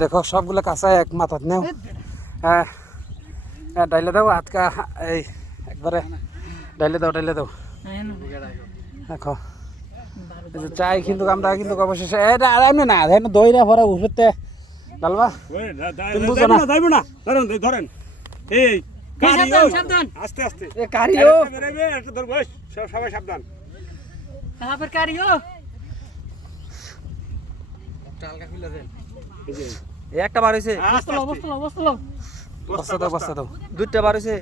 দেখো সবগুলো কাঁচা এক মাথাত নেও। হ্যাঁ, হ্যাঁ ডাইলে দাও আটকা এই একবারে ডাইলে দাও ডাইলে দাও। দেখো চাই কিন্তু আমরা কিন্তু অবশেষে এটা আর এমনি না ধরেন দইরা ভরা উঠতে ডালবা? না যাইবো না। ধরেন ধরেন এই আস্তে আস্তে। সবাই সাবধান। একটা বার হয়েছে বস্তা দাও দাও বার হয়েছে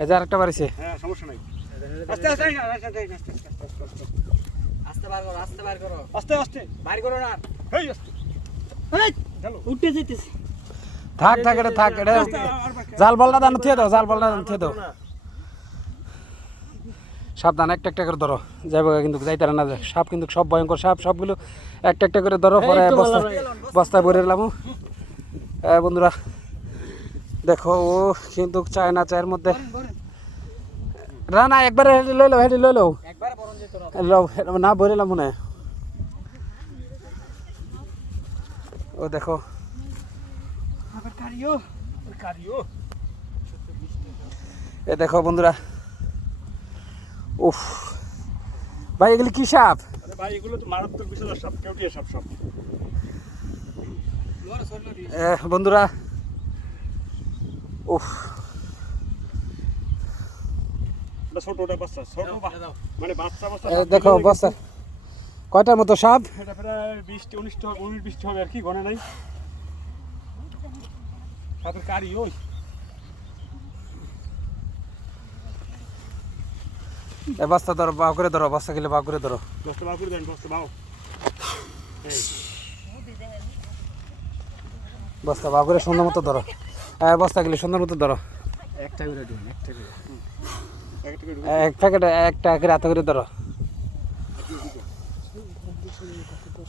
এটা আরেকটা বার থাক থাক থাক জাল বলটা দান থিয়ে দাও জাল বলটা দান থিয়ে দাও সাবধান একটা একটা করে ধরো। যাই যাবে কিন্তু যাইতে না যায় সাপ কিন্তু সব ভয়ঙ্কর সাপ সবগুলো একটা একটা করে ধরো পরে বস্তা বস্তায় ভরে এলাম বন্ধুরা দেখো ও কিন্তু চায় না চায়ের মধ্যে না না একবার হেঁটে লো হেঁটে লই লো না এলাম মনে ও দেখো। এ দেখো বন্ধুরা উফ। ভাই এগুলি কি সাপ? আরে ভাই এগুলো তো মারাত্মক বিষয় সব কেউটিয়া সব সব। এ, বন্ধুরা উফ। এটা ছোট ওটা বাচ্চা। ছোট বা- মানে বাচ্চা বাচ্চা এ, দেখো বস্তা কয়টার মতো সাপ? এটা প্রায় বিশটি উনিশটি হবে উনিশ বিশটি হবে আর কি গনে নাই। সাপের কারি ওই। এ বস্তা ধরো বাউ করে ধরো বস্তা গেলে বাউ করে ধরো। দশটা বাউ করে দেন দশটা বাউ বস্তা বাউ করে সুন্দর মতো ধরো। হ্যাঁ বস্তা গেলে সুন্দর মতো ধরো। একটা করে দিন একটা করে। এক প্যাকেট একটা করে হাতে করে ধরো।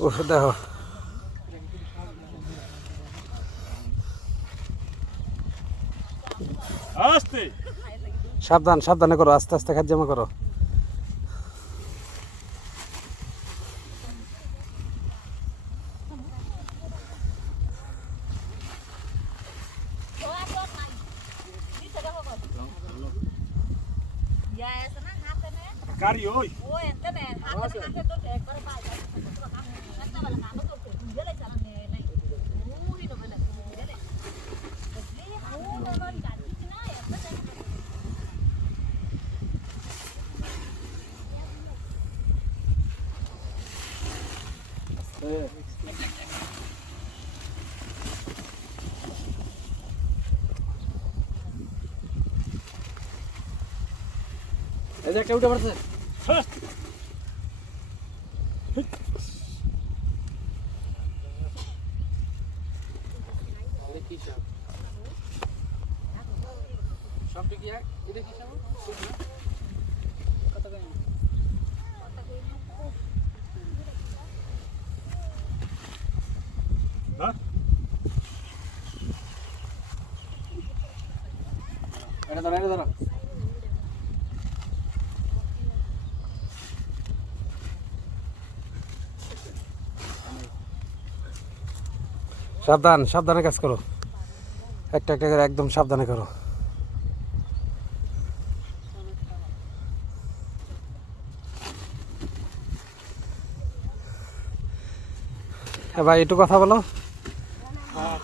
উফ দেখো। সাবধান সাবধানে করো আস্তে আস্তে খাদ্য জমা করো। Cari hoy. Yeah. এই যে একটা উঠে পড়ছে সবটা কি এটা কি কত হ্যাঁ? এটা ধরো এটা ধরো। সাবধান, সাবধানে কাজ করো। একটা একটা করে একদম সাবধানে করো। ভাই, একটু কথা বলো। হ্যাঁ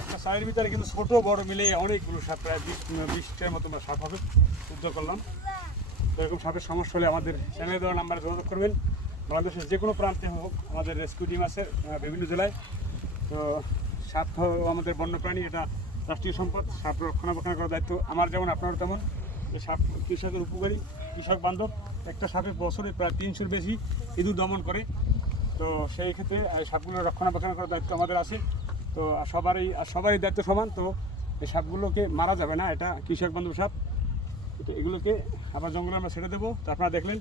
একটা সাইডের ভিতরে কিন্তু ছোট, বড় মিলে অনেকগুলো সাপ প্রায় বিশ, বিশটার মতো সাপ হবে উদ্যোগ করলাম। এরকম সাপের সমস্যা হলে আমাদের চ্যানেলে দেওয়া নাম্বারে যোগাযোগ করবেন। বাংলাদেশের যে কোনো প্রান্তে হোক, আমাদের রেস্কিউ টিম আছে বিভিন্ন জেলায়। তো সাপ আমাদের বন্যপ্রাণী, এটা রাষ্ট্রীয় সম্পদ সাপ রক্ষণাবেক্ষণ করার দায়িত্ব আমার যেমন, আপনারও তেমন। সাপ কৃষকের উপকারী, কৃষক বান্ধব, একটা সাপে বছরে প্রায় তিনশোর বেশি ইঁদুর দমন করে। তো সেই ক্ষেত্রে সাপগুলো রক্ষণাবেক্ষণ করার দায়িত্ব আমাদের আছে। তো সবারই সবারই দায়িত্ব সমান, তো এই সাপগুলোকে মারা যাবে না, এটা কৃষক বান্ধব সাপ। তো এগুলোকে আবার জঙ্গলে আমরা ছেড়ে দেবো। তো আপনারা দেখলেন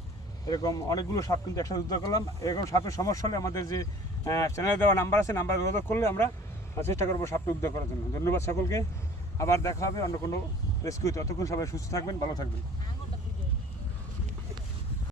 এরকম অনেকগুলো সাপ কিন্তু একসাথে উদ্ধার করলাম। এরকম সাপের সমস্যা হলে আমাদের যে চ্যানেলে দেওয়া নাম্বার আছে নাম্বার যোগাযোগ করলে আমরা চেষ্টা করব সাপকে উদ্ধার করার জন্য। ধন্যবাদ সকলকে। আবার দেখা হবে অন্য কোনো রেস্কিউতে অতক্ষণ সবাই সুস্থ থাকবেন, ভালো থাকবেন।